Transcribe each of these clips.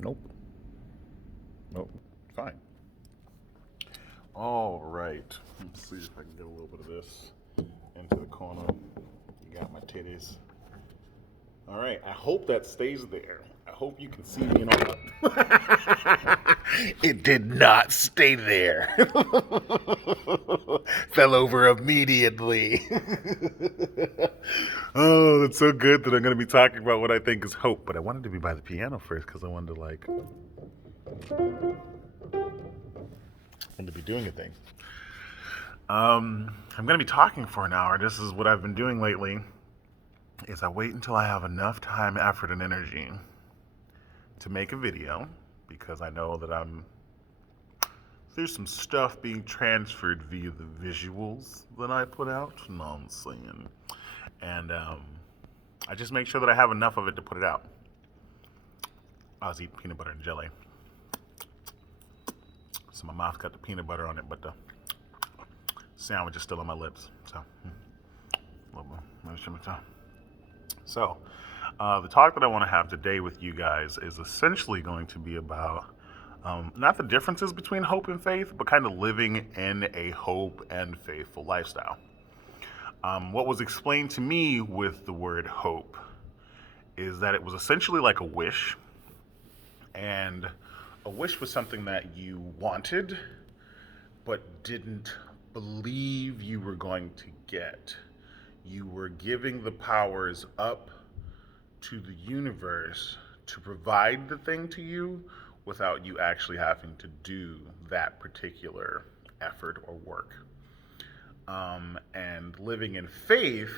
Nope. Nope. Fine. All right. Let's see if I can get a little bit of this into the corner. You got my titties. All right. I hope that stays there. I hope you can see me and all that. It did not stay there. Fell over immediately. Oh, that's so good that I'm going to be talking about what I think is hope. But I wanted to be by the piano first because I wanted to be doing a thing. I'm going to be talking for an hour. This is what I've been doing lately. Is I wait until I have enough time, effort, and energy to make a video because I know that there's some stuff being transferred via the visuals that I put out. No, I'm saying. And I just make sure that I have enough of it to put it out. I was eating peanut butter and jelly. So my mouth got the peanut butter on it, but the sandwich is still on my lips. So, a little bit. So, the talk that I want to have today with you guys is essentially going to be about not the differences between hope and faith, but kind of living in a hope and faithful lifestyle. What was explained to me with the word hope is that it was essentially like a wish, and a wish was something that you wanted but didn't believe you were going to get. You were giving the powers up to the universe to provide the thing to you without you actually having to do that particular effort or work. And living in faith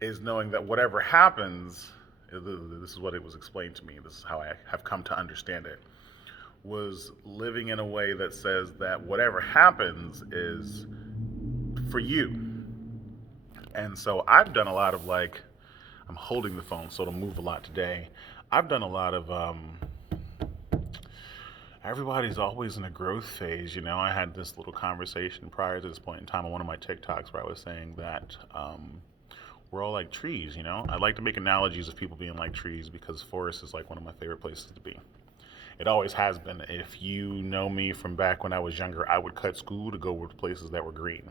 is knowing that whatever happens, this is what it was explained to me, this is how I have come to understand it, was living in a way that says that whatever happens is for you. And so I've done a lot of I'm holding the phone, so it'll move a lot today. I've done a lot of, everybody's always in a growth phase. You know, I had this little conversation prior to this point in time on one of my TikToks where I was saying that we're all like trees, you know? I like to make analogies of people being like trees because forest is like one of my favorite places to be. It always has been. If you know me from back when I was younger, I would cut school to go to places that were green.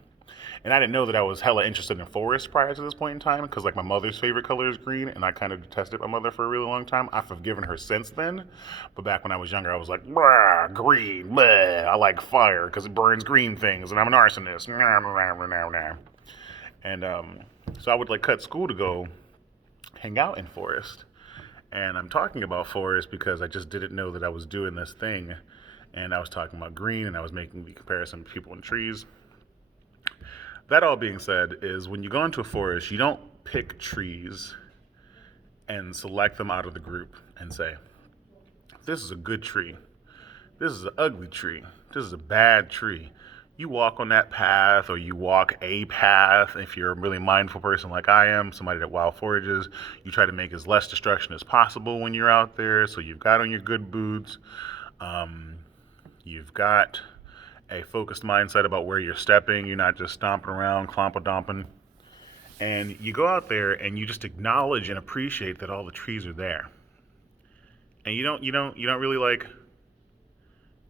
And I didn't know that I was hella interested in forests prior to this point in time because, like, my mother's favorite color is green, and I kind of detested my mother for a really long time. I've forgiven her since then. But back when I was younger, I was like, green, bleh. I like fire because it burns green things, and I'm an arsonist. And so I would, cut school to go hang out in forest. And I'm talking about forest because I just didn't know that I was doing this thing. And I was talking about green, and I was making the comparison to people and trees. That all being said, is when you go into a forest, you don't pick trees and select them out of the group and say, this is a good tree. This is an ugly tree. This is a bad tree. You walk on that path, or you walk a path. If you're a really mindful person like I am, somebody that wild forages, you try to make as less destruction as possible when you're out there. So you've got on your good boots. You've got a focused mindset about where you're stepping. You're not just stomping around, clompa-domping. And you go out there and you just acknowledge and appreciate that all the trees are there. And you don't really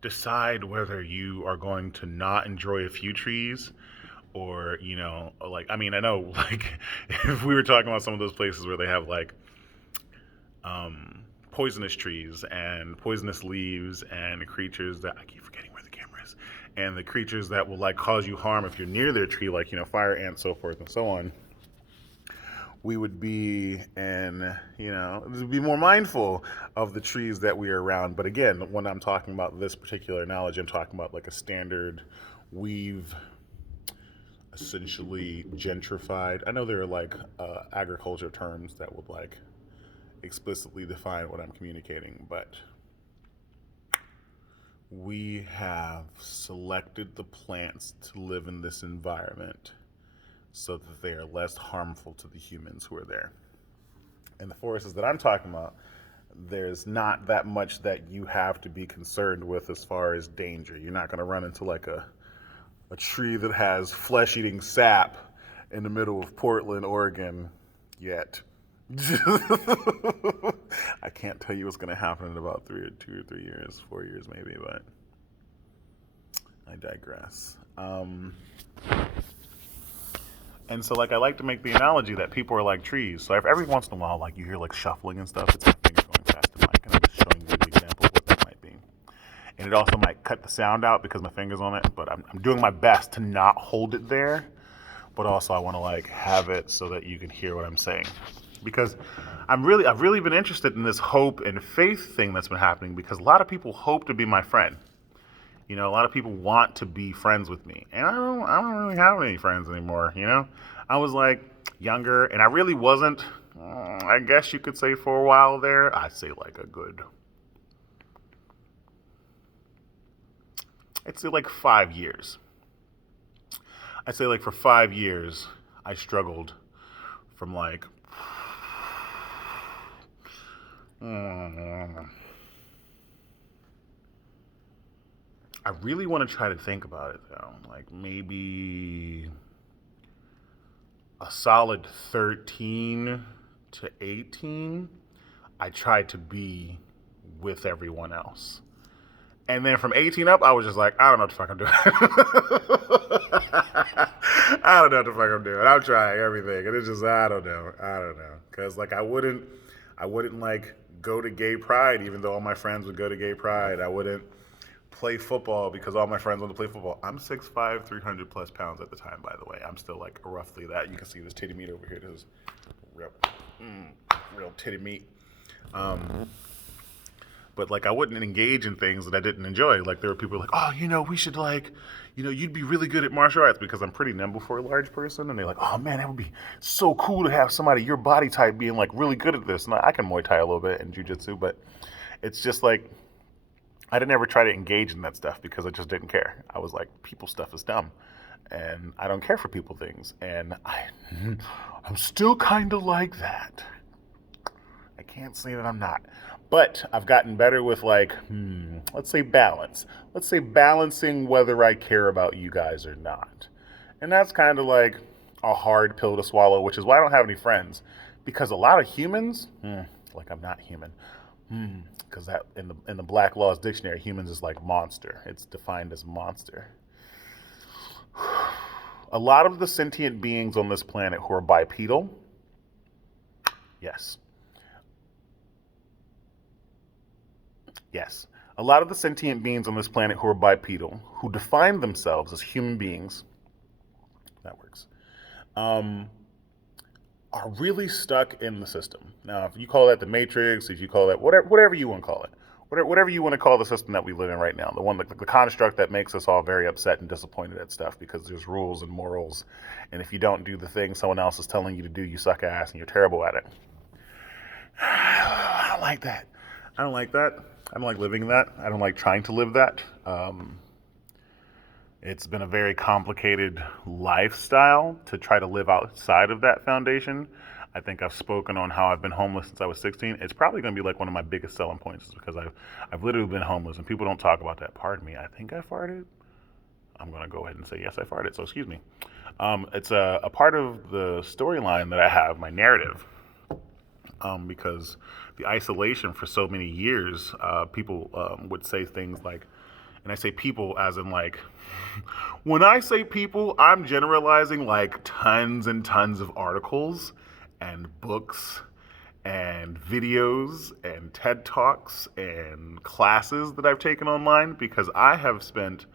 decide whether you are going to not enjoy a few trees or, I know if we were talking about some of those places where they have poisonous trees and poisonous leaves and creatures that I keep forgetting where the camera is, and the creatures that will cause you harm if you're near their tree, fire ants, so forth and so on, we would be be more mindful of the trees that we are around. But again, when I'm talking about this particular analogy, I'm talking about a standard we've essentially gentrified. I know there are agriculture terms that would explicitly define what I'm communicating, but we have selected the plants to live in this environment so that they are less harmful to the humans who are there. In the forests that I'm talking about, there's not that much that you have to be concerned with as far as danger. You're not going to run into a tree that has flesh-eating sap in the middle of Portland, Oregon yet. I can't tell you what's going to happen in about 2 or 3 years, 4 years maybe, but I digress. And so, like, I like to make the analogy that people are like trees. So if every once in a while, like, you hear, like, shuffling and stuff, it's my finger going fast to mic, and I'm just showing you an example of what that might be. And it also might cut the sound out because my finger's on it, but I'm doing my best to not hold it there. But also, I want to, like, have it so that you can hear what I'm saying. Because I've really been interested in this hope and faith thing that's been happening, because a lot of people hope to be my friend. You know, a lot of people want to be friends with me, and I don't really have any friends anymore. You know, I was like younger, and I really wasn't. I guess you could say for a while there. I'd say like a good. I'd say like 5 years. I'd say like for 5 years, I struggled from like. I really want to try to think about it though. Like maybe a solid 13 to 18, I tried to be with everyone else. And then from 18 up, I was just like, I don't know what the fuck I'm doing. I don't know what the fuck I'm doing. I'm trying everything. And it's just, I don't know. Because like I wouldn't like go to gay pride even though all my friends would go to gay pride. I wouldn't play football because all my friends want to play football. I'm 6'5", 300 plus pounds at the time, by the way. I'm still like roughly that. You can see this titty meat over here. This is real titty meat. But like I wouldn't engage in things that I didn't enjoy. Like there were people like, oh, you know, we should like, you know, you'd be really good at martial arts because I'm pretty nimble for a large person. And they're like, oh man, that would be so cool to have somebody your body type being like really good at this. And I can Muay Thai a little bit and jujitsu, but it's just like I didn't ever try to engage in that stuff because I just didn't care. I was like, people stuff is dumb, and I don't care for people things. And I'm still kind of like that. I can't say that I'm not. But I've gotten better with like, let's say balance. Let's say balancing whether I care about you guys or not. And that's kind of like a hard pill to swallow, which is why I don't have any friends. Because a lot of humans, like I'm not human, because that in the Black Laws Dictionary, humans is like monster. It's defined as monster. A lot of the sentient beings on this planet who are bipedal, yes. Yes. A lot of the sentient beings on this planet who are bipedal, who define themselves as human beings, that works, are really stuck in the system. Now, if you call that the Matrix, if you call that whatever you want to call it, whatever you want to call the system that we live in right now, the one, the construct that makes us all very upset and disappointed at stuff because there's rules and morals, and if you don't do the thing someone else is telling you to do, you suck ass and you're terrible at it. I don't like that. I don't like that. I don't like living that. I don't like trying to live that. It's been a very complicated lifestyle to try to live outside of that foundation. I think I've spoken on how I've been homeless since I was 16. It's probably going to be like one of my biggest selling points is because I've literally been homeless and people don't talk about that. Pardon me. I think I farted. I'm going to go ahead and say yes, I farted. So excuse me. It's a part of the storyline that I have, my narrative. Because the isolation for so many years, people would say things like, and I say people as in like, when I say people, I'm generalizing like tons and tons of articles and books and videos and TED Talks and classes that I've taken online because I have spent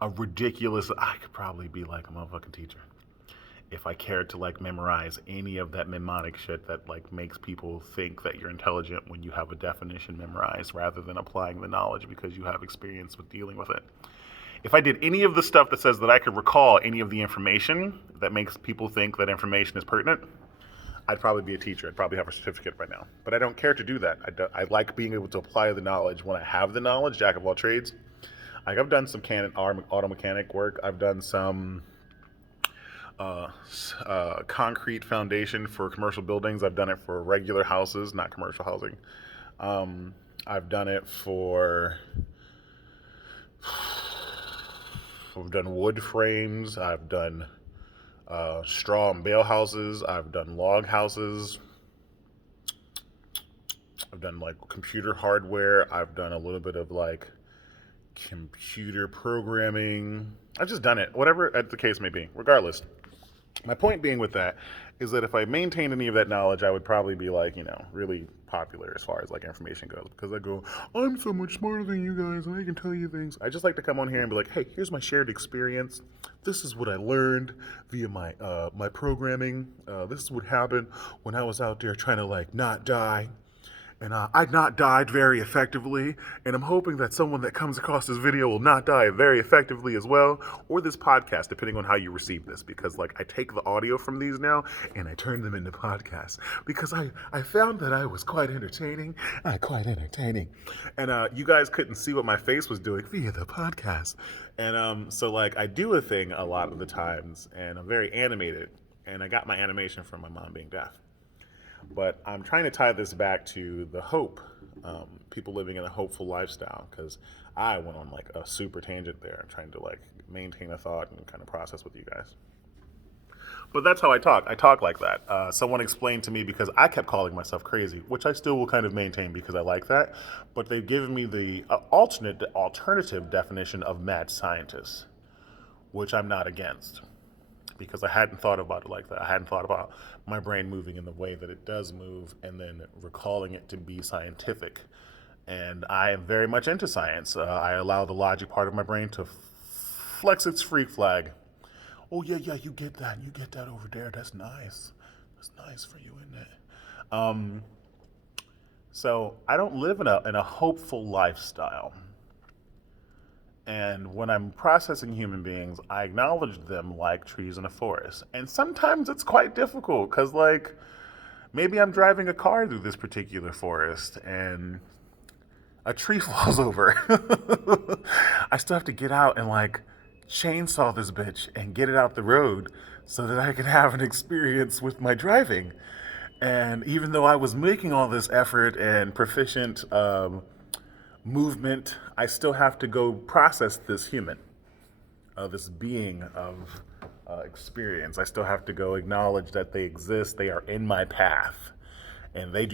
a ridiculous, I could probably be like a motherfucking teacher if I cared to like memorize any of that mnemonic shit that like makes people think that you're intelligent when you have a definition memorized rather than applying the knowledge because you have experience with dealing with it. If I did any of the stuff that says that I could recall any of the information that makes people think that information is pertinent, I'd probably be a teacher. I'd probably have a certificate right now. But I don't care to do that. I like being able to apply the knowledge when I have the knowledge, jack of all trades. Like I've done some auto mechanic work. I've done some concrete foundation for commercial buildings. I've done it for regular houses, not commercial housing. I've done it for, I've done wood frames. I've done straw and bale houses. I've done log houses. I've done like computer hardware. I've done a little bit of like computer programming. I've just done it, whatever the case may be. Regardless, my point being with that is that if I maintained any of that knowledge, I would probably be like, really popular as far as like information goes. Because I go, I'm so much smarter than you guys, and I can tell you things. I just like to come on here and be like, hey, here's my shared experience. This is what I learned via my programming. This is what happened when I was out there trying to like not die. And I've not died very effectively, and I'm hoping that someone that comes across this video will not die very effectively as well, or this podcast, depending on how you receive this, because like I take the audio from these now and I turn them into podcasts, because I found that I was quite entertaining, and you guys couldn't see what my face was doing via the podcast, and so like I do a thing a lot of the times, and I'm very animated, and I got my animation from my mom being deaf. But I'm trying to tie this back to the hope, people living in a hopeful lifestyle, because I went on like a super tangent there. I'm trying to like maintain a thought and kind of process with you guys. But that's how I talk. I talk like that. Someone explained to me, because I kept calling myself crazy, which I still will kind of maintain because I like that. But they've given me the alternative definition of mad scientist, which I'm not against, because I hadn't thought about it like that. I hadn't thought about my brain moving in the way that it does move and then recalling it to be scientific. And I am very much into science. I allow the logic part of my brain to flex its freak flag. Oh, yeah, you get that. You get that over there. That's nice. That's nice for you, isn't it? So I don't live in a hopeful lifestyle. And when I'm processing human beings, I acknowledge them like trees in a forest. And sometimes it's quite difficult because, like, maybe I'm driving a car through this particular forest and a tree falls over. I still have to get out and, like, chainsaw this bitch and get it out the road so that I can have an experience with my driving. And even though I was making all this effort and proficient movement, I still have to go process this human, this being of experience. I still have to go acknowledge that they exist, they are in my path, and they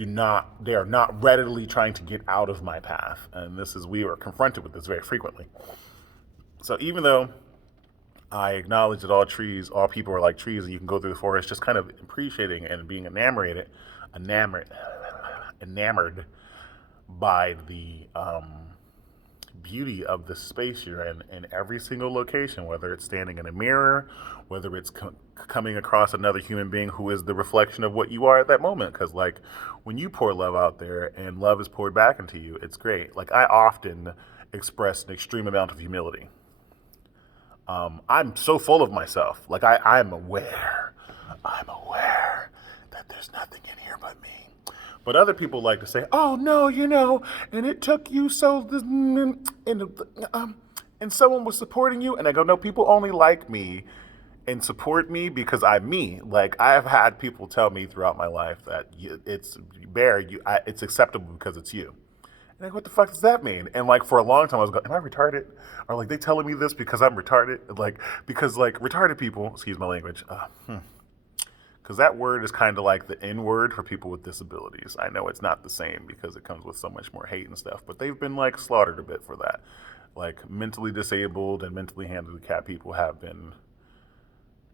are not readily trying to get out of my path. And we are confronted with this very frequently. So even though I acknowledge that all people are like trees, and you can go through the forest just kind of appreciating and being enamored by the beauty of the space you're in every single location, whether it's standing in a mirror, whether it's coming across another human being who is the reflection of what you are at that moment. Because like when you pour love out there and love is poured back into you, it's great. Like I often express an extreme amount of humility. I'm so full of myself. Like I'm aware that there's nothing in here but me. But other people like to say, "Oh no, and it took you so, and someone was supporting you." And I go, "No, people only like me and support me because I'm me." Like I've had people tell me throughout my life that it's acceptable because it's you. And I go, what the fuck does that mean? And like for a long time, I was going, "Am I retarded? Are like they telling me this because I'm retarded? Like because like retarded people, excuse my language." Because that word is kind of like the N word for people with disabilities. I know it's not the same because it comes with so much more hate and stuff, but they've been like slaughtered a bit for that. Like mentally disabled and mentally handicapped people have been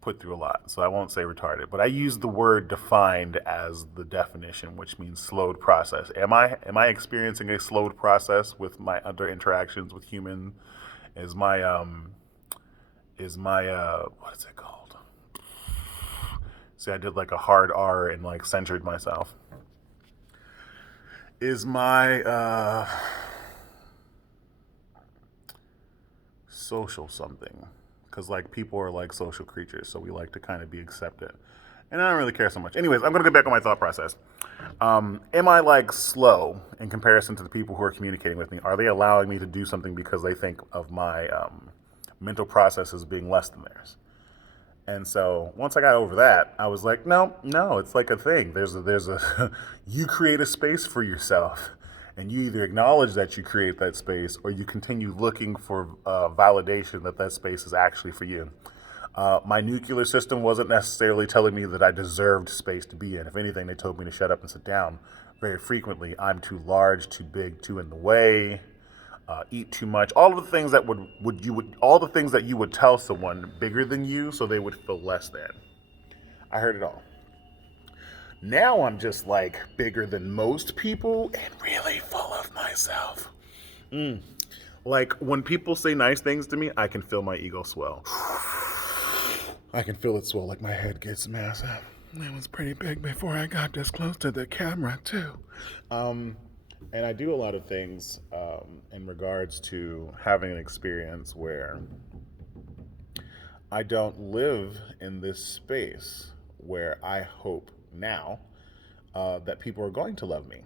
put through a lot. So I won't say retarded, but I use the word defined as the definition, which means slowed process. Am I experiencing a slowed process with my other interactions with humans? Is my what is it called? See, I did like a hard R and like censored myself. Is my social something? Because like people are like social creatures, so we like to kind of be accepted. And I don't really care so much. Anyways, I'm gonna get back on my thought process. Am I like slow in comparison to the people who are communicating with me? Are they allowing me to do something because they think of my mental process as being less than theirs? And so once I got over that, I was like, no, it's like a thing. There's a you create a space for yourself, and you either acknowledge that you create that space, or you continue looking for validation that space is actually for you. My nuclear system wasn't necessarily telling me that I deserved space to be in. If anything, they told me to shut up and sit down very frequently. I'm too large, too big, too in the way, eat too much. All of the things that all the things that you would tell someone bigger than you, so they would feel less than. I heard it all. Now I'm just like bigger than most people and really full of myself. Like when people say nice things to me, I can feel my ego swell. I can feel it swell, like my head gets massive. It was pretty big before I got this close to the camera, too. And I do a lot of things in regards to having an experience where I don't live in this space where I hope now that people are going to love me.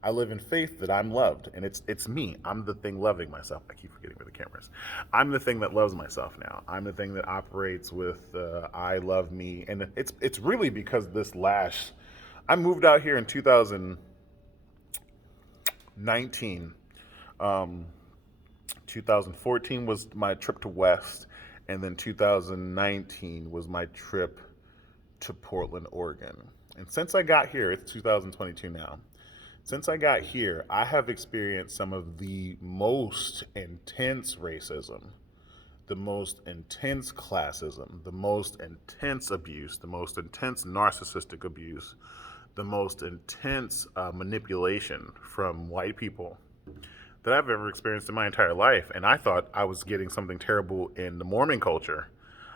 I live in faith that I'm loved, and it's me. I'm the thing loving myself. I keep forgetting where the camera is. I'm the thing that loves myself now. I'm the thing that operates with I love me, and it's really because this lash. I moved out here in 2019. 2014 was my trip to West, and then 2019 was my trip to Portland, Oregon. And since I got here, it's 2022 now. Since I got here, I have experienced some of the most intense racism, the most intense classism, the most intense abuse, the most intense narcissistic abuse, the most intense manipulation from white people that I've ever experienced in my entire life. And I thought I was getting something terrible in the Mormon culture.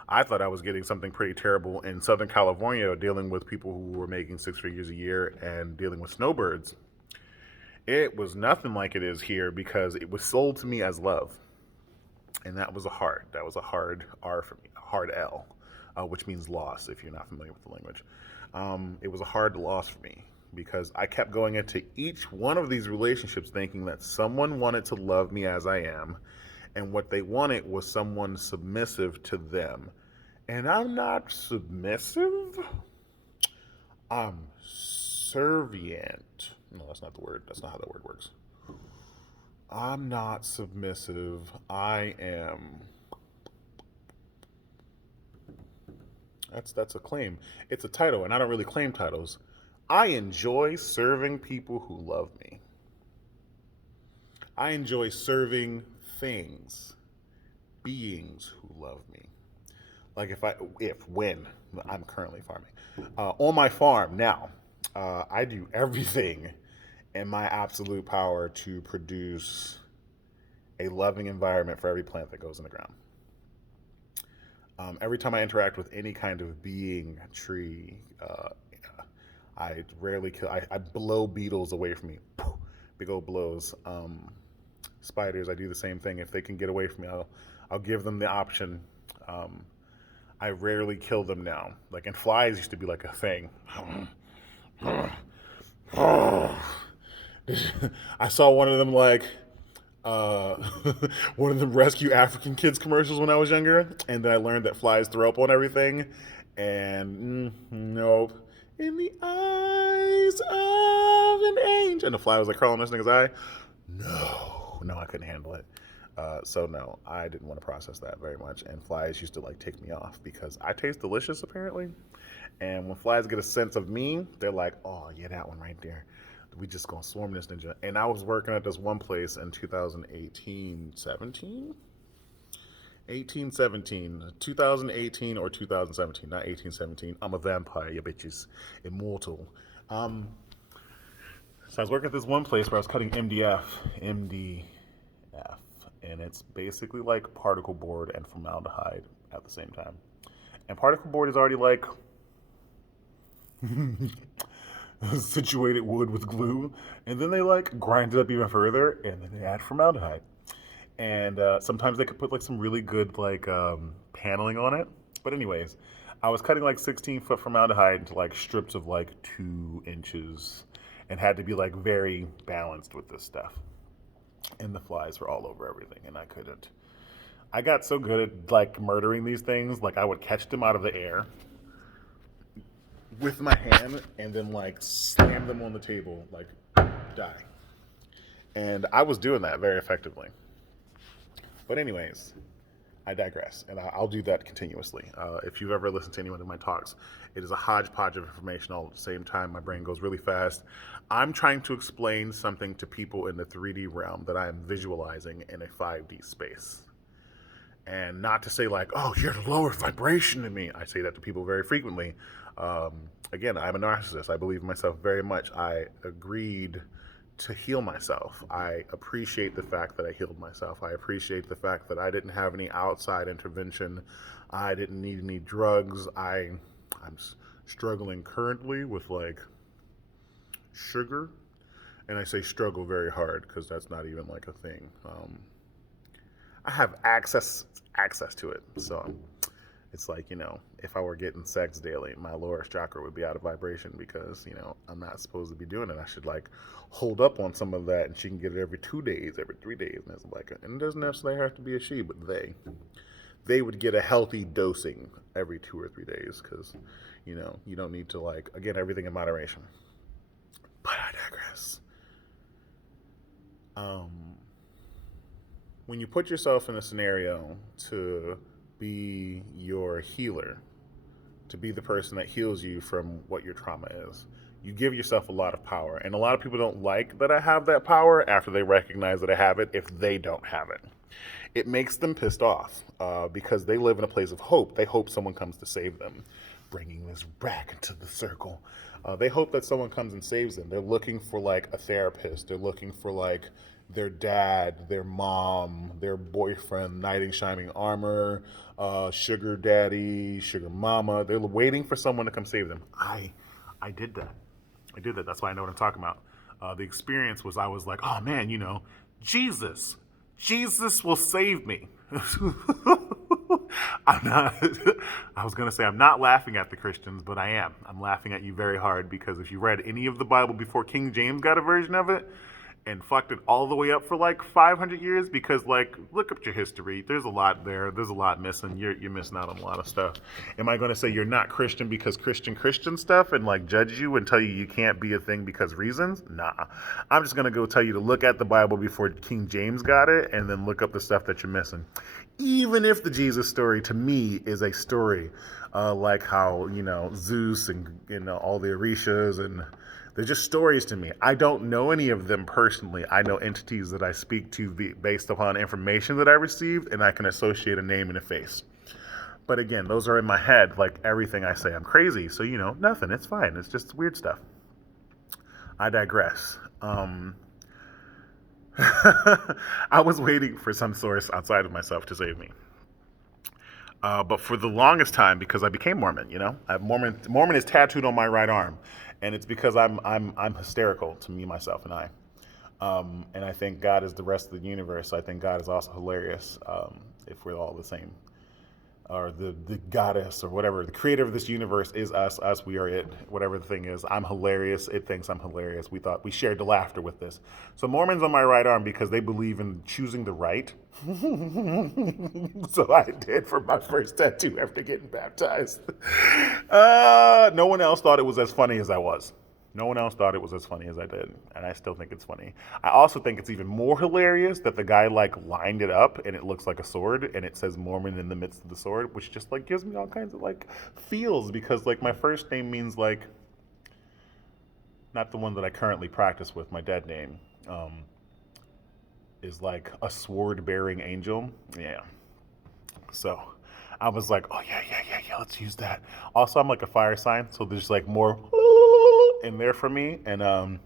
I thought I was getting something pretty terrible in Southern California, dealing with people who were making six figures a year and dealing with snowbirds. It was nothing like it is here because it was sold to me as love. And that was a hard R for me, a hard L, which means loss if you're not familiar with the language. It was a hard loss for me because I kept going into each one of these relationships thinking that someone wanted to love me as I am, and what they wanted was someone submissive to them. And I'm not submissive. I'm servient. No, that's not the word. That's not how that word works. I'm not submissive. I am. That's a claim. It's a title, and I don't really claim titles. I enjoy serving people who love me. I enjoy serving things, beings who love me. Like when I'm currently farming. On my farm now, I do everything in my absolute power to produce a loving environment for every plant that goes in the ground. Every time I interact with any kind of being, tree, I rarely kill. I blow beetles away from me. Big old blows. Spiders, I do the same thing. If they can get away from me, I'll give them the option. I rarely kill them now. Like, and flies used to be like a thing. I saw one of them like one of the Rescue African Kids commercials when I was younger, and then I learned that flies throw up on everything, and nope. In the eyes of an angel, and the fly was like crawling on this nigga's eye. No, I couldn't handle it. So no, I didn't want to process that very much, and flies used to like take me off because I taste delicious apparently, and when flies get a sense of me, they're like, oh yeah, that one right there. We just gonna swarm this ninja. And I was working at this one place in 2018, 2018 or 2017, not 1817. I'm a vampire, you bitches, immortal. So I was working at this one place where I was cutting MDF, and it's basically like particle board and formaldehyde at the same time. And particle board is already like situated wood with glue, and then they like grind it up even further, and then they add formaldehyde. And sometimes they could put like some really good like paneling on it. But anyways, I was cutting like 16-foot formaldehyde into like strips of like 2 inches, and had to be like very balanced with this stuff. And the flies were all over everything, and I couldn't. I got so good at like murdering these things, like I would catch them out of the air with my hand and then like slam them on the table, like die. And I was doing that very effectively. But anyways, I digress, and I'll do that continuously. If you've ever listened to any one of my talks, it is a hodgepodge of information all at the same time. My brain goes really fast. I'm trying to explain something to people in the 3D realm that I am visualizing in a 5D space. And not to say like, oh, you're the lower vibration than me. I say that to people very frequently. Again, I'm a narcissist. I believe in myself very much. I agreed to heal myself. I appreciate the fact that I healed myself. I appreciate the fact that I didn't have any outside intervention. I didn't need any drugs. I'm struggling currently with like sugar, and I say struggle very hard because that's not even like a thing. I have access to it, so it's like, if I were getting sex daily, my lower chakra would be out of vibration because, I'm not supposed to be doing it. I should like hold up on some of that, and she can get it every 2 days, every 3 days. And it's like, and it doesn't necessarily have to be a she, but they would get a healthy dosing every 2 or 3 days because, you don't need to like, again, everything in moderation. But I digress. When you put yourself in a scenario to be your healer, to be the person that heals you from what your trauma is, you give yourself a lot of power. And a lot of people don't like that I have that power after they recognize that I have it if they don't have it. It makes them pissed off because they live in a place of hope. They hope someone comes to save them, bringing this back into the circle. They hope that someone comes and saves them. They're looking for like a therapist. They're looking for like their dad, their mom, their boyfriend, knight in shining armor, sugar daddy, sugar mama. They're waiting for someone to come save them. I did that. That's why I know what I'm talking about. The experience was I was like, oh man, Jesus will save me. I was going to say I'm not laughing at the Christians, but I am. I'm laughing at you very hard because if you read any of the Bible before King James got a version of it, and fucked it all the way up for like 500 years because like look up your history. There's a lot there. There's a lot missing. You're missing out on a lot of stuff. Am I going to say you're not Christian because Christian stuff and like judge you and tell you can't be a thing because reasons? Nah. I'm just going to go tell you to look at the Bible before King James got it and then look up the stuff that you're missing. Even if the Jesus story to me is a story like how, Zeus and all the Orishas and they're just stories to me. I don't know any of them personally. I know entities that I speak to based upon information that I received, and I can associate a name and a face. But again, those are in my head, like everything I say. I'm crazy, so nothing. It's fine. It's just weird stuff. I digress. I was waiting for some source outside of myself to save me. But for the longest time, because I became Mormon, Mormon is tattooed on my right arm, and it's because I'm hysterical to me, myself, and I. And I think God is the rest of the universe. I think God is also hilarious. If we're all the same, or the goddess or whatever, the creator of this universe is us. We are it. Whatever the thing is, I'm hilarious. It thinks I'm hilarious. We thought we shared the laughter with this. So Mormon's on my right arm because they believe in choosing the right. So I did for my first tattoo after getting baptized. No one else thought it was as funny as I was. No one else thought it was as funny as I did, and I still think it's funny. I also think it's even more hilarious that the guy lined it up and it looks like a sword and it says Mormon in the midst of the sword, which just gives me all kinds of feels because my first name means not the one that I currently practice with, my dead name, is like a sword bearing angel. Yeah. So I was like, oh yeah, let's use that. Also, I'm like a fire sign, so there's more in there for me, and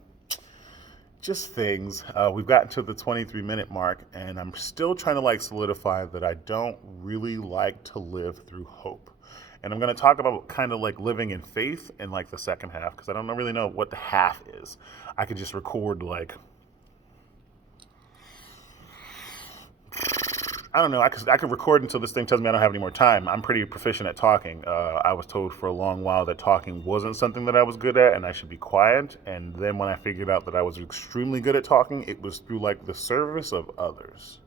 just things. We've gotten to the 23-minute mark, and I'm still trying to solidify that I don't really like to live through hope. And I'm going to talk about kind of living in faith in the second half, because I don't really know what the half is. I could just record I don't know. I could record until this thing tells me I don't have any more time. I'm pretty proficient at talking. I was told for a long while that talking wasn't something that I was good at and I should be quiet. And then when I figured out that I was extremely good at talking, it was through the service of others.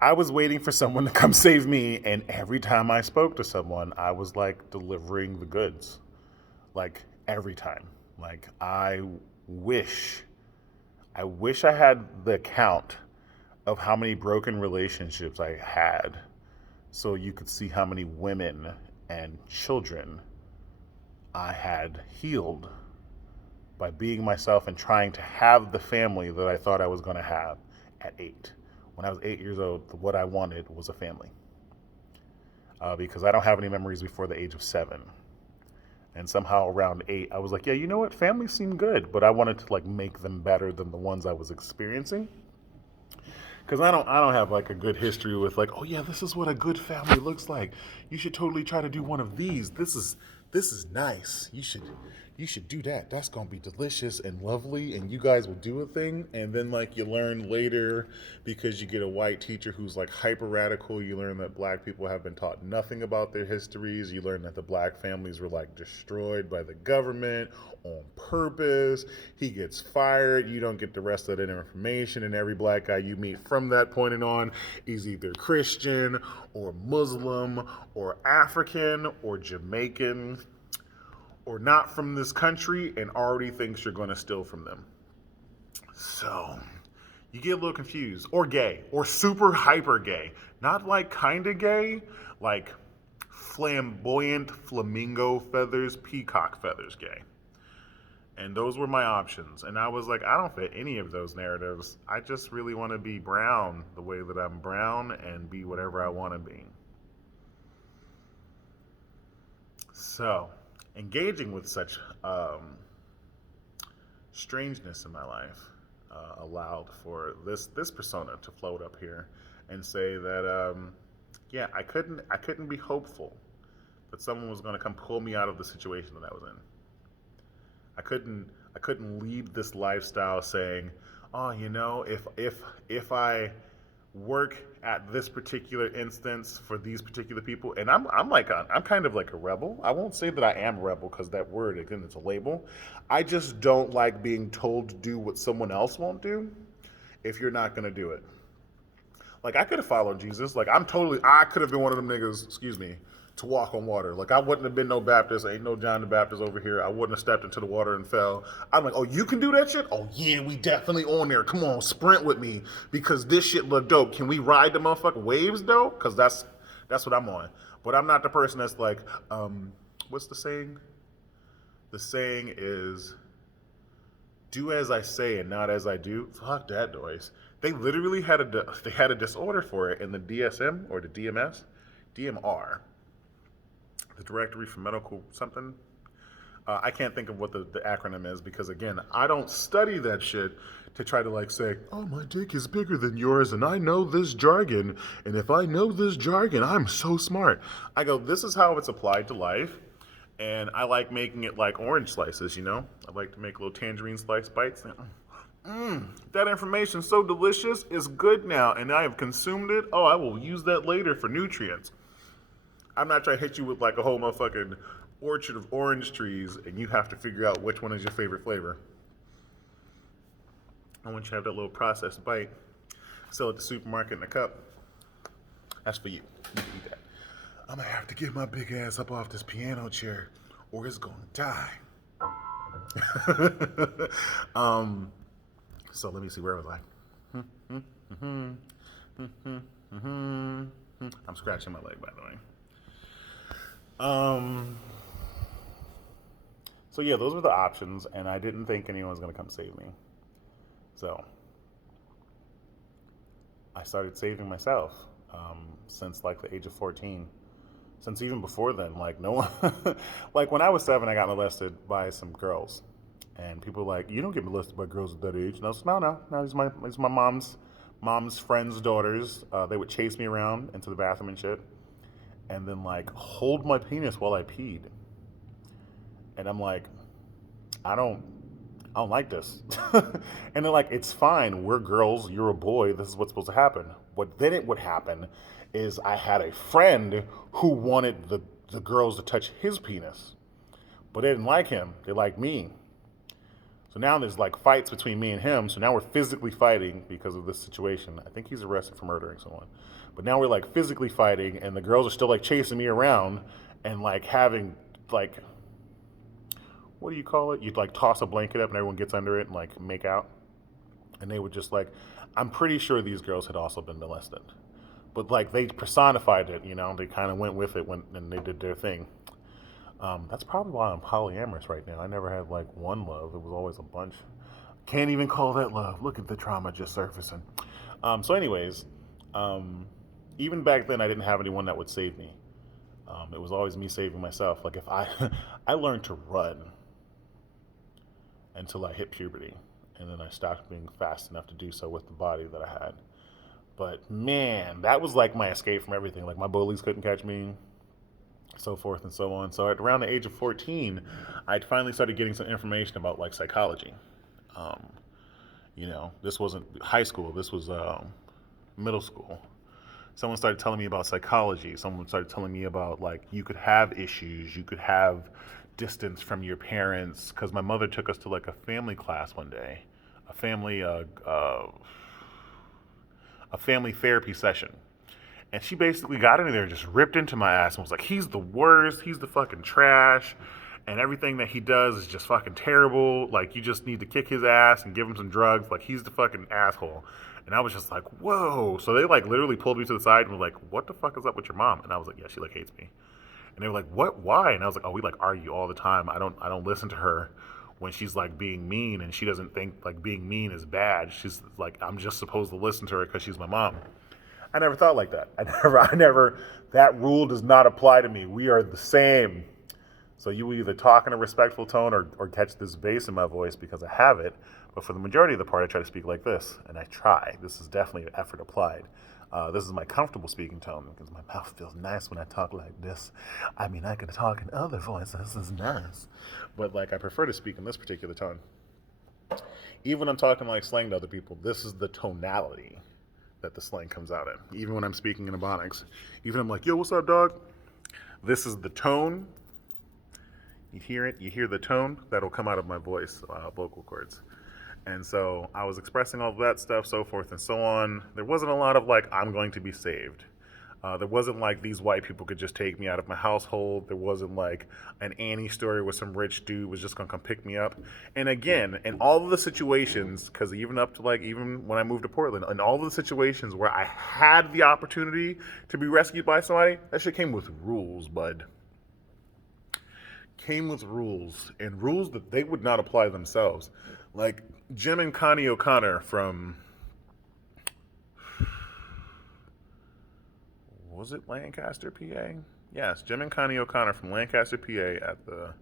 I was waiting for someone to come save me, and every time I spoke to someone, I was delivering the goods. Every time. I wish I had the account of how many broken relationships I had, so you could see how many women and children I had healed by being myself and trying to have the family that I thought I was going to have at 8. When I was 8 years old, what I wanted was a family. Because I don't have any memories before the age of 7. And somehow around 8, I was like, yeah, you know what? Families seem good, but I wanted to like make them better than the ones I was experiencing. Because I don't have like a good history with like, oh yeah, this is what a good family looks like. You should totally try to do one of these. This is nice. You should do that. That's gonna be delicious and lovely, and you guys will do a thing. And then like you learn later, because you get a white teacher who's like hyper radical, you learn that black people have been taught nothing about their histories. You learn that the black families were like destroyed by the government on purpose. He gets fired. You don't get the rest of that information, and every black guy you meet from that point on is either Christian or Muslim or African or Jamaican or not from this country and already thinks you're going to steal from them. So you get a little confused. Or gay. Or super hyper gay. Not like kind of gay, like flamboyant flamingo feathers, peacock feathers gay. And those were my options. And I was like, I don't fit any of those narratives. I just really want to be brown the way that I'm brown and be whatever I want to be. So engaging with such strangeness in my life allowed for this persona to float up here and say that yeah, I couldn't be hopeful that someone was going to come pull me out of the situation that I was in. I couldn't lead this lifestyle saying, oh, you know, if I work at this particular instance for these particular people, and I'm kind of like a rebel. I won't say that I am a rebel because that word, again, it's a label. I just don't like being told to do what someone else won't do if you're not gonna do it. Like I could have followed Jesus. Like I could have been one of them niggas, excuse me, to walk on water. Like I wouldn't have been no Baptist. Ain't no John the Baptist over here. I wouldn't have stepped into the water and fell. I'm like, oh, you can do that shit? Oh yeah, we definitely on there. Come on, sprint with me because this shit look dope. Can we ride the motherfucking waves though? Because that's what I'm on. But I'm not the person that's like, what's the saying? The saying is, do as I say and not as I do. Fuck that noise. They literally had a disorder for it in the DSM or the DMR, the Directory for Medical something. I can't think of what the acronym is because, again, I don't study that shit to try to like say, oh, my dick is bigger than yours and I know this jargon. And if I know this jargon, I'm so smart. I go, this is how it's applied to life. And I like making it like orange slices, you know? I like to make little tangerine slice bites. That information's so delicious. It's good now, and I have consumed it. Oh, I will use that later for nutrients. I'm not trying to hit you with like a whole motherfucking orchard of orange trees, and you have to figure out which one is your favorite flavor. I want you to have that little processed bite. Sell at the supermarket in a cup. That's for you. You can eat that. I'm gonna have to get my big ass up off this piano chair, or it's gonna die. So let me see, where was I? I'm scratching my leg, by the way. So yeah, those were the options, and I didn't think anyone was gonna come save me. So I started saving myself since like the age of 14. Since even before then, like no one, like when I was 7, I got molested by some girls. And people were like, you don't get molested by girls at that age. And I was like, no, these my mom's friends' daughters. They would chase me around into the bathroom and shit. And then like hold my penis while I peed. And I'm like, I don't like this. And they're like, it's fine. We're girls. You're a boy. This is what's supposed to happen. What then it would happen is I had a friend who wanted the girls to touch his penis. But they didn't like him. They liked me. So now there's like fights between me and him. So now we're physically fighting because of this situation. I think he's arrested for murdering someone. But now we're like physically fighting, and the girls are still like chasing me around and like having like, what do you call it? You like toss a blanket up and everyone gets under it and like make out. And they were just like, I'm pretty sure these girls had also been molested. But like they personified it, they kind of went with it and they did their thing. That's probably why I'm polyamorous right now. I never had like one love. It was always a bunch. Can't even call that love. Look at the trauma just surfacing. So, anyways, even back then, I didn't have anyone that would save me. It was always me saving myself. Like if I, I learned to run until I hit puberty, and then I stopped being fast enough to do so with the body that I had. But man, that was like my escape from everything. Like my bullies couldn't catch me, so forth and so on. So at around the age of 14, I finally started getting some information about like psychology. Um, this wasn't high school. This was middle school. Someone started telling me about psychology. Someone started telling me about like you could have issues. You could have distance from your parents. Because my mother took us to like a family class one day, a family therapy session. And she basically got in there and just ripped into my ass and was like, he's the worst. He's the fucking trash. And everything that he does is just fucking terrible. Like, you just need to kick his ass and give him some drugs. Like, he's the fucking asshole. And I was just like, whoa. So they, like, literally pulled me to the side and were like, what the fuck is up with your mom? And I was like, yeah, she, like, hates me. And they were like, what? Why? And I was like, oh, we, like, argue all the time. I don't listen to her when she's, like, being mean. And she doesn't think, like, being mean is bad. She's like, I'm just supposed to listen to her because she's my mom. I never thought like that. That rule does not apply to me. We are the same. So you will either talk in a respectful tone or catch this bass in my voice because I have it. But for the majority of the part, I try to speak like this. And I try. This is definitely an effort applied. This is my comfortable speaking tone because my mouth feels nice when I talk like this. I mean, I can talk in other voices. This is nice. But like, I prefer to speak in this particular tone. Even when I'm talking like slang to other people, this is the tonality that the slang comes out in. Even when I'm speaking in Ebonics. Even I'm like, yo, what's up, dog? This is the tone. You hear it, you hear the tone that'll come out of my voice, vocal cords. And so I was expressing all of that stuff, so forth and so on. There wasn't a lot of like, I'm going to be saved. There wasn't like these white people could just take me out of my household. There wasn't like an Annie story where some rich dude was just gonna come pick me up. And again, in all of the situations, because even up to like, even when I moved to Portland, in all of the situations where I had the opportunity to be rescued by somebody, that shit came with rules, bud. Came with rules, and rules that they would not apply themselves. Like Jim and Connie O'Connor from, was it Lancaster, PA? Yes, Jim and Connie O'Connor from Lancaster, PA at the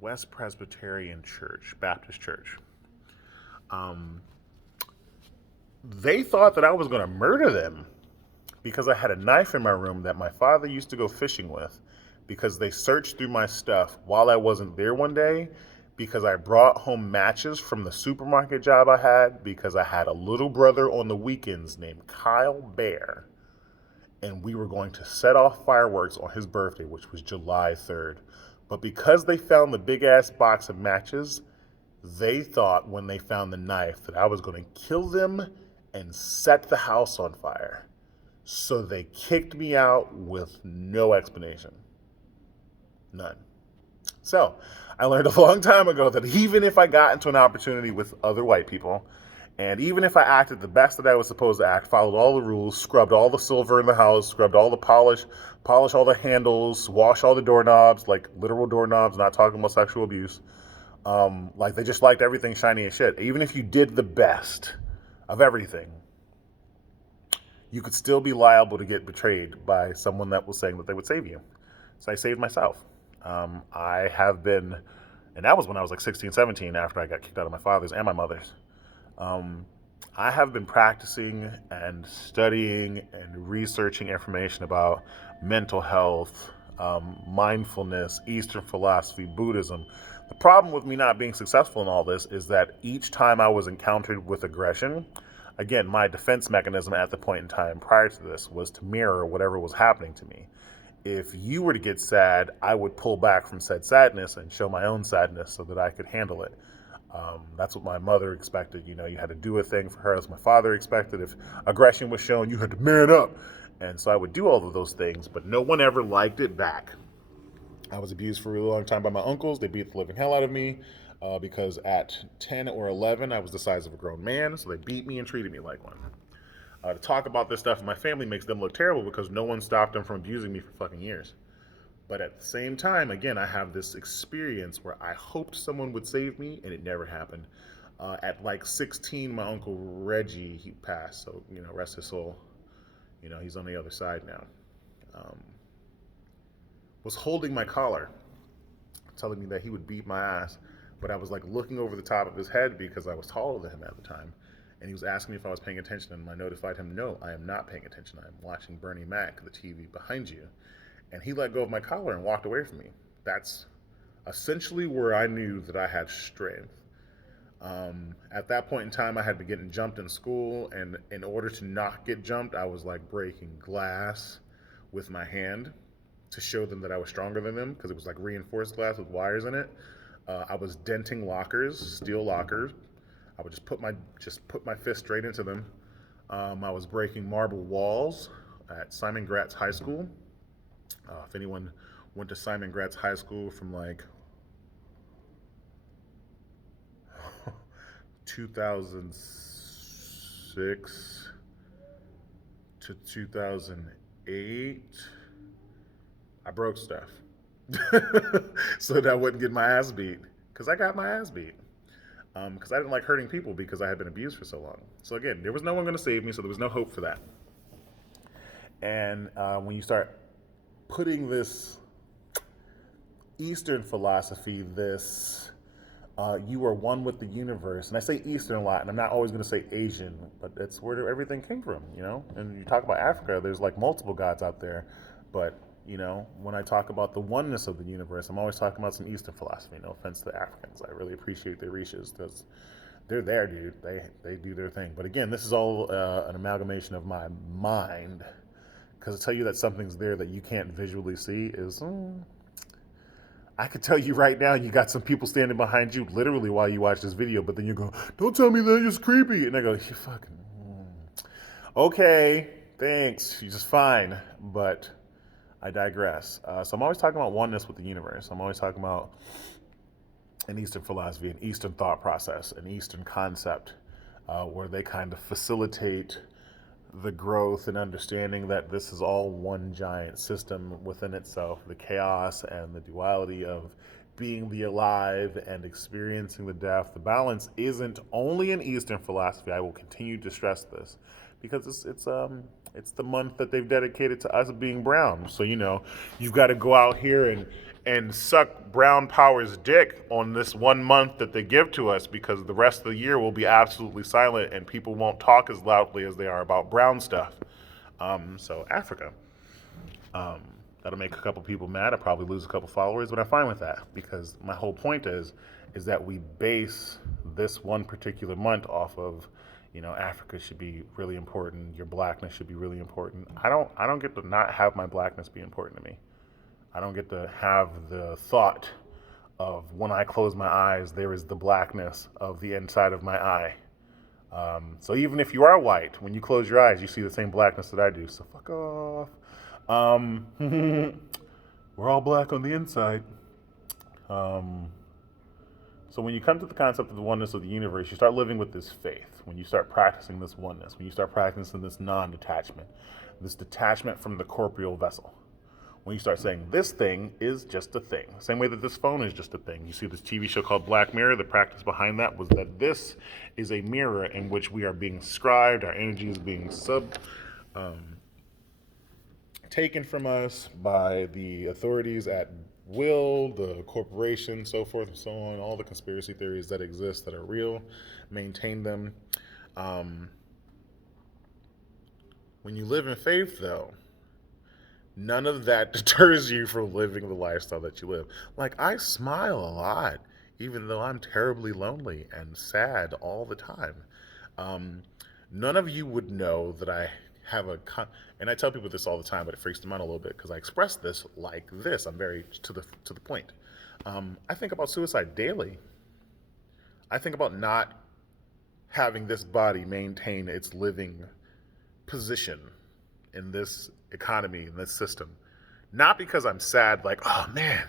West Presbyterian Church, Baptist Church. They thought that I was going to murder them because I had a knife in my room that my father used to go fishing with, because they searched through my stuff while I wasn't there one day, because I brought home matches from the supermarket job I had, because I had a little brother on the weekends named Kyle Bear, and we were going to set off fireworks on his birthday, which was July 3rd. But because they found the big-ass box of matches, they thought when they found the knife that I was going to kill them and set the house on fire. So they kicked me out with no explanation. None. So I learned a long time ago that even if I got into an opportunity with other white people, and even if I acted the best that I was supposed to act, followed all the rules, scrubbed all the silver in the house, scrubbed all the polish all the handles, wash all the doorknobs, like literal doorknobs, not talking about sexual abuse, like they just liked everything shiny as shit. Even if you did the best of everything, you could still be liable to get betrayed by someone that was saying that they would save you. So I saved myself. I have been, and that was when I was like 16, 17, after I got kicked out of my father's and my mother's. I have been practicing and studying and researching information about mental health, mindfulness, Eastern philosophy, Buddhism. The problem with me not being successful in all this is that each time I was encountered with aggression, again, my defense mechanism at the point in time prior to this was to mirror whatever was happening to me. If you were to get sad, I would pull back from said sadness and show my own sadness so that I could handle it. That's what my mother expected. You had to do a thing for her. As my father expected. If aggression was shown, you had to man up. And so I would do all of those things, but no one ever liked it back. I was abused for a really long time by my uncles. They beat the living hell out of me. because at 10 or 11, I was the size of a grown man, so they beat me and treated me like one. To talk about this stuff in my family makes them look terrible because no one stopped them from abusing me for fucking years. But at the same time, again, I have this experience where I hoped someone would save me, and it never happened. At like 16, my uncle Reggie, he passed, so, rest his soul. He's on the other side now. Um, was holding my collar, telling me that he would beat my ass, but I was like looking over the top of his head because I was taller than him at the time. And he was asking me if I was paying attention, and I notified him, no, I am not paying attention. I'm watching Bernie Mac, the TV behind you. And he let go of my collar and walked away from me. That's essentially where I knew that I had strength. At that point in time, I had been getting jumped in school, and in order to not get jumped, I was like breaking glass with my hand to show them that I was stronger than them because it was like reinforced glass with wires in it. I was denting lockers, steel lockers. I would just put my fist straight into them. I was breaking marble walls at Simon Gratz High School. If anyone went to Simon Gratz High School from like 2006 to 2008, I broke stuff so that I wouldn't get my ass beat, because I got my ass beat. Because I didn't like hurting people because I had been abused for so long. So again, there was no one going to save me, so there was no hope for that. And when you start putting this Eastern philosophy, this you are one with the universe, and I say Eastern a lot, and I'm not always going to say Asian, but that's where everything came from, And you talk about Africa, there's like multiple gods out there, but when I talk about the oneness of the universe, I'm always talking about some Eastern philosophy. No offense to the Africans, I really appreciate their rishas because they're there, dude. They do their thing. But again, this is all an amalgamation of my mind. Because to tell you that something's there that you can't visually see is, I could tell you right now, you got some people standing behind you literally while you watch this video, but then you go, don't tell me that, it's creepy. And I go, you fucking, okay, thanks, you're just fine. But I digress. So I'm always talking about oneness with the universe. I'm always talking about an Eastern philosophy, an Eastern thought process, an Eastern concept, where they kind of facilitate the growth and understanding that this is all one giant system within itself, the chaos and the duality of being the alive and experiencing the death. The balance isn't only an Eastern philosophy. I will continue to stress this because it's the month that they've dedicated to us being brown. So you've got to go out here and suck brown power's dick on this 1 month that they give to us, because the rest of the year will be absolutely silent and people won't talk as loudly as they are about brown stuff. So Africa. That'll make a couple people mad. I'll probably lose a couple followers, but I'm fine with that because my whole point is that we base this one particular month off of, Africa should be really important. Your blackness should be really important. I don't get to not have my blackness be important to me. I don't get to have the thought of when I close my eyes, there is the blackness of the inside of my eye. So even if you are white, when you close your eyes, you see the same blackness that I do. So fuck off. We're all black on the inside. So when you come to the concept of the oneness of the universe, you start living with this faith. When you start practicing this oneness, when you start practicing this non-detachment, this detachment from the corporeal vessel. When you start saying this thing is just a thing, same way that this phone is just a thing. You see this TV show called Black Mirror. The practice behind that was that this is a mirror in which we are being scribed, our energy is being taken from us by the authorities at will, the corporation, so forth and so on, all the conspiracy theories that exist that are real, maintain them. When you live in faith, though, none of that deters you from living the lifestyle that you live. Like, I smile a lot, even though I'm terribly lonely and sad all the time. None of you would know that I have and I tell people this all the time, but it freaks them out a little bit because I express this like this. I'm very to the point. I think about suicide daily. I think about not having this body maintain its living position in this economy, in this system. Not because I'm sad, like, oh man,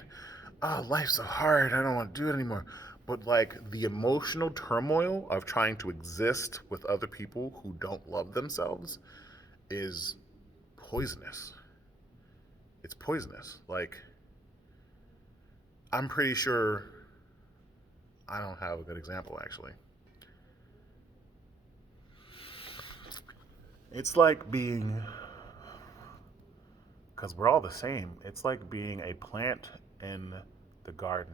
oh, life's so hard, I don't want to do it anymore. But like the emotional turmoil of trying to exist with other people who don't love themselves is poisonous. It's poisonous. Like, I'm pretty sure I don't have a good example actually. It's like being, because we're all the same, it's like being a plant in the garden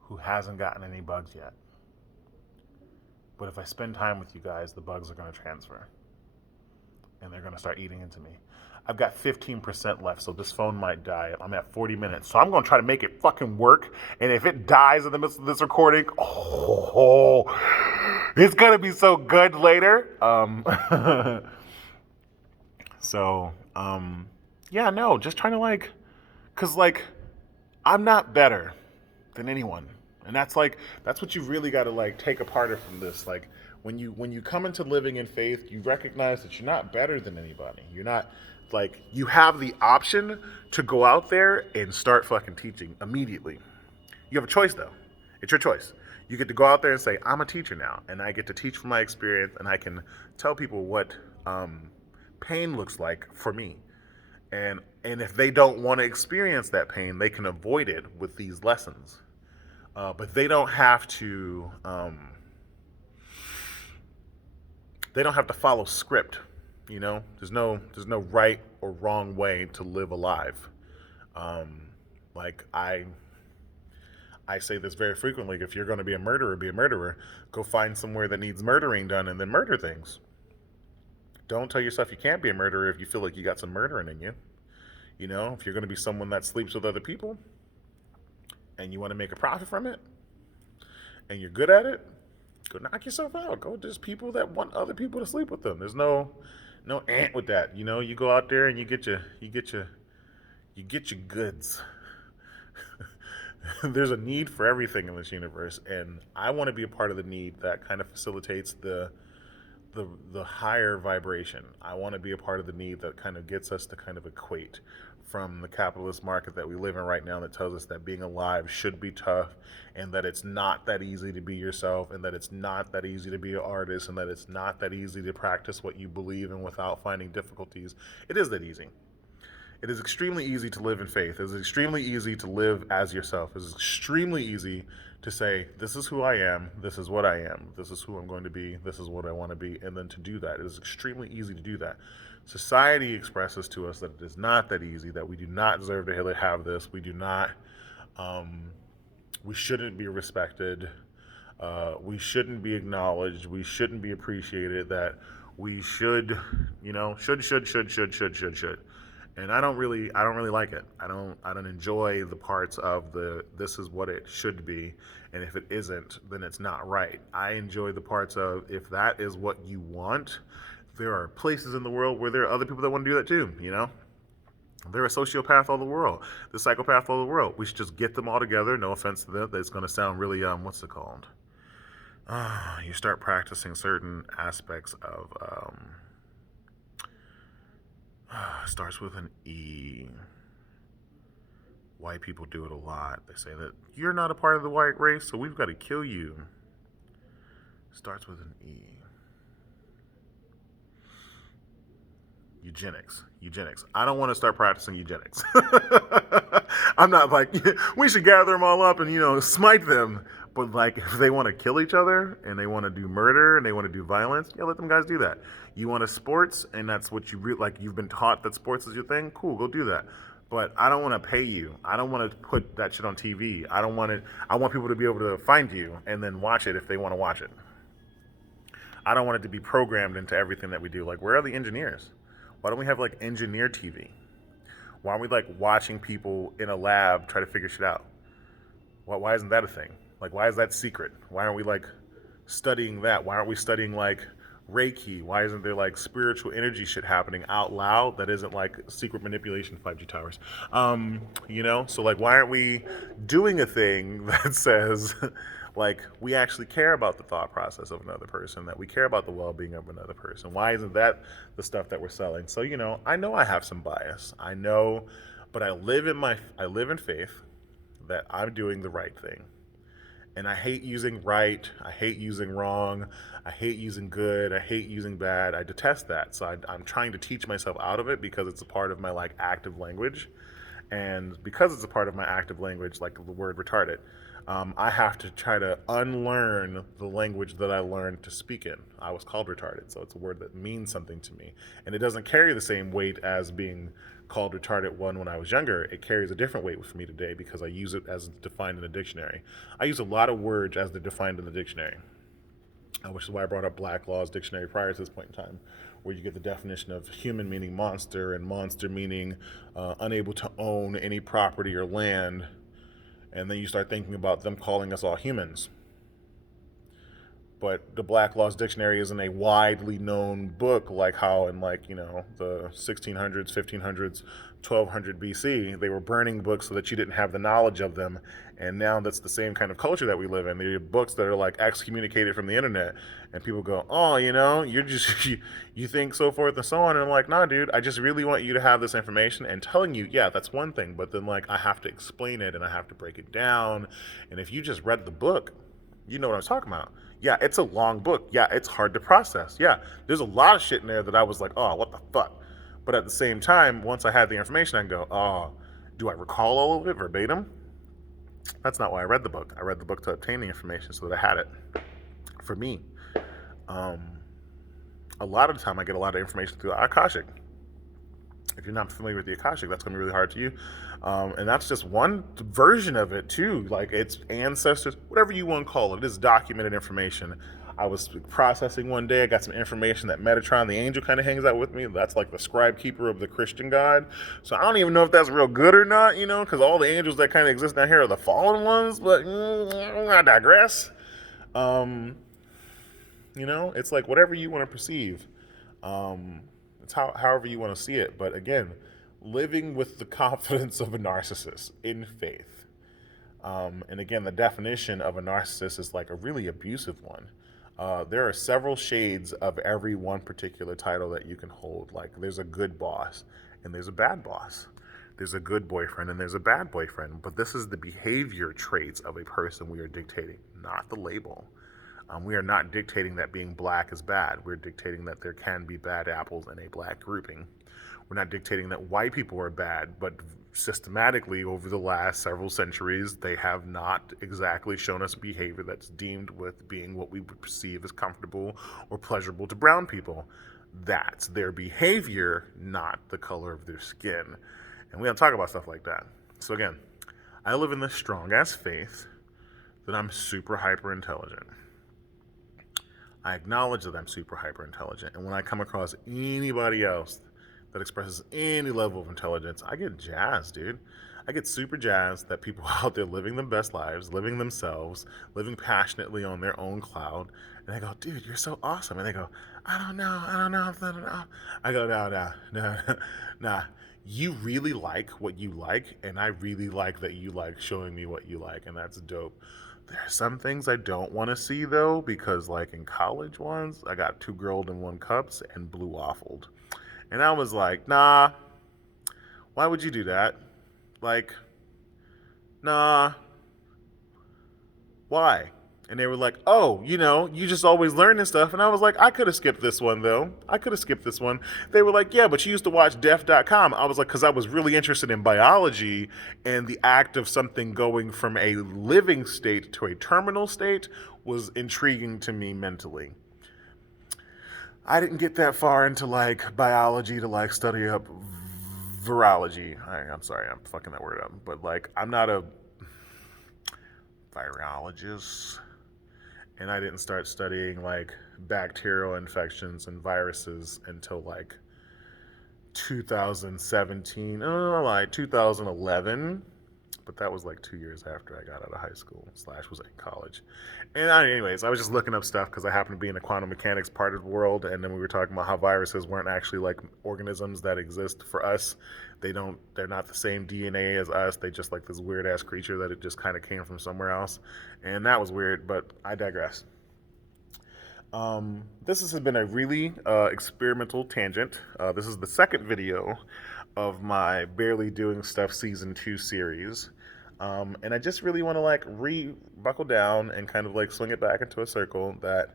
who hasn't gotten any bugs yet. But if I spend time with you guys, the bugs are going to transfer and they're going to start eating into me. I've got 15% left, so this phone might die. I'm at 40 minutes, so I'm going to try to make it fucking work. And if it dies in the midst of this recording, oh, it's going to be so good later. So, yeah, no, just trying to like, cause like, I'm not better than anyone, and that's what you really got to like take apart from this. Like, when you come into living in faith, you recognize that you're not better than anybody. You're not like you have the option to go out there and start fucking teaching immediately. You have a choice though. It's your choice. You get to go out there and say, I'm a teacher now, and I get to teach from my experience, and I can tell people what pain looks like for me. And if they don't want to experience that pain, they can avoid it with these lessons. But they don't have to. They don't have to follow script. You know, there's no right or wrong way to live alive. Um, like I say this very frequently. If you're going to be a murderer, be a murderer. Go find somewhere that needs murdering done, and then murder things. Don't tell yourself you can't be a murderer if you feel like you got some murdering in you. You know, if you're going to be someone that sleeps with other people and you want to make a profit from it and you're good at it, go knock yourself out. Go just people that want other people to sleep with them. There's no ant with that. You know, you go out there and you get your goods. There's a need for everything in this universe, and I want to be a part of the need that kind of facilitates the higher vibration. I want to be a part of the need that kind of gets us to kind of equate from the capitalist market that we live in right now that tells us that being alive should be tough and that it's not that easy to be yourself and that it's not that easy to be an artist and that it's not that easy to practice what you believe in without finding difficulties. It is that easy. It is extremely easy to live in faith. It is extremely easy to live as yourself. It is extremely easy to say, this is who I am, this is what I am, this is who I'm going to be, this is what I want to be, and then to do that. It is extremely easy to do that. Society expresses to us that it is not that easy, that we do not deserve to have this, we do not, we shouldn't be respected, we shouldn't be acknowledged, we shouldn't be appreciated, that we should, should. And I don't really like it. I don't enjoy the parts of this is what it should be, and if it isn't, then it's not right. I enjoy the parts of if that is what you want, there are places in the world where there are other people that want to do that too, you know? They're a sociopath all the world, the psychopath all the world. We should just get them all together. No offense to them. That's going to sound really, what's it called? You start practicing certain aspects of, starts with an E. White people do it a lot. They say that you're not a part of the white race, so we've got to kill you. Starts with an E. Eugenics. I don't want to start practicing eugenics. I'm not like, we should gather them all up and, smite them. But like, if they want to kill each other and they want to do murder and they want to do violence, yeah, let them guys do that. You want to sports and that's what like you've been taught that sports is your thing, cool, go do that. But I don't want to pay you. I don't want to put that shit on TV. I want people to be able to find you and then watch it if they want to watch it. I don't want it to be programmed into everything that we do. Like, where are the engineers? Why don't we have like engineer TV? Why aren't we like watching people in a lab try to figure shit out? Why isn't that a thing? Like, why is that secret? Why aren't we like studying that? Why aren't we studying like Reiki? Why isn't there like spiritual energy shit happening out loud that isn't like secret manipulation 5G towers? So like, why aren't we doing a thing that says like we actually care about the thought process of another person, that we care about the well-being of another person? Why isn't that the stuff that we're selling? So, I know I have some bias. I know, but I live in faith. that I'm doing the right thing. And I hate using right. I hate using wrong. I hate using good. I hate using bad. I detest that. So I'm trying to teach myself out of it because it's a part of my like active language. And because it's a part of my active language, like the word retarded, I have to try to unlearn the language that I learned to speak in. I was called retarded, so it's a word that means something to me. And it doesn't carry the same weight as being called retarded one when I was younger. It carries a different weight for me today because I use it as defined in the dictionary. I use a lot of words as they're defined in the dictionary, which is why I brought up Black Law's dictionary prior to this point in time, where you get the definition of human meaning monster and monster meaning unable to own any property or land. And then you start thinking about them calling us all humans. But the Black Law's Dictionary isn't a widely known book like how in like, the 1600s, 1500s, 1200 BC, they were burning books so that you didn't have the knowledge of them. And now that's the same kind of culture that we live in. There are books that are like excommunicated from the internet, and people go, oh, you're just, you think so forth and so on. And I'm like, nah, dude, I just really want you to have this information, and telling you, yeah, that's one thing. But then like I have to explain it and I have to break it down. And if you just read the book, you know what I was talking about. Yeah, it's a long book. Yeah, it's hard to process. Yeah, there's a lot of shit in there that I was like, oh, what the fuck? But at the same time, once I had the information, I can go, oh, do I recall all of it verbatim? That's not why I read the book. I read the book to obtain the information so that I had it for me. Um, a lot of the time, I get a lot of information through Akashic. If you're not familiar with the Akashic, that's going to be really hard to you. And that's just one version of it, too. Like, it's ancestors, whatever you want to call it. It is documented information. I was processing one day. I got some information that Metatron, the angel, kind of hangs out with me. That's like the scribe keeper of the Christian God. So I don't even know if that's real good or not, because all the angels that kind of exist down here are the fallen ones. But I digress. It's like whatever you want to perceive. It's however you want to see it. But again, living with the confidence of a narcissist in faith. And again, the definition of a narcissist is like a really abusive one. There are several shades of every one particular title that you can hold. Like there's a good boss and there's a bad boss. There's a good boyfriend and there's a bad boyfriend. But this is the behavior traits of a person we are dictating, not the label. We are not dictating that being black is bad. We're dictating that there can be bad apples in a black grouping. We're not dictating that white people are bad, but systematically over the last several centuries, they have not exactly shown us behavior that's deemed with being what we would perceive as comfortable or pleasurable to brown people. That's their behavior, not the color of their skin. And we don't talk about stuff like that. So again, I live in this strong-ass faith that I'm super hyper-intelligent. I acknowledge that I'm super hyper-intelligent. And when I come across anybody else that expresses any level of intelligence, I get jazzed, dude. I get super jazzed that people out there living their best lives, living themselves, living passionately on their own cloud. And I go, dude, you're so awesome. And they go, I don't know. I go, nah. You really like what you like, and I really like that you like showing me what you like, and that's dope. There are some things I don't want to see, though, because, like, in college once, I got 2 grilled in 1 cups and blue waffled. And I was like, nah, why would you do that? Like, nah, why? And they were like, oh, you just always learn this stuff. And I was like, I could have skipped this one, though. I could have skipped this one. They were like, yeah, but you used to watch Def.com. I was like, because I was really interested in biology, and the act of something going from a living state to a terminal state was intriguing to me mentally. I didn't get that far into like biology to like study up virology. I'm sorry, I'm fucking that word up. But like, I'm not a virologist. And I didn't start studying like bacterial infections and viruses until like 2017, like 2011. But that was like 2 years after I got out of high school / was in college. And anyways, I was just looking up stuff because I happened to be in the quantum mechanics part of the world. And then we were talking about how viruses weren't actually like organisms that exist for us. They're not the same DNA as us. They just like this weird ass creature that it just kind of came from somewhere else. And that was weird, but I digress. This has been a really experimental tangent. This is the second video of my Bearli Doing Stuff Season 2 series. And I just really want to like buckle down and kind of like swing it back into a circle that